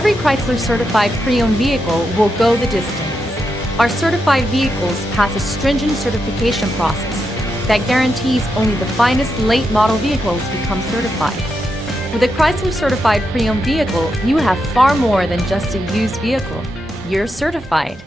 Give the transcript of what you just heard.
Every Chrysler certified pre-owned vehicle will go the distance. Our certified vehicles pass a stringent certification process that guarantees only the finest late model vehicles become certified. With a Chrysler certified pre-owned vehicle, you have far more than just a used vehicle. You're certified.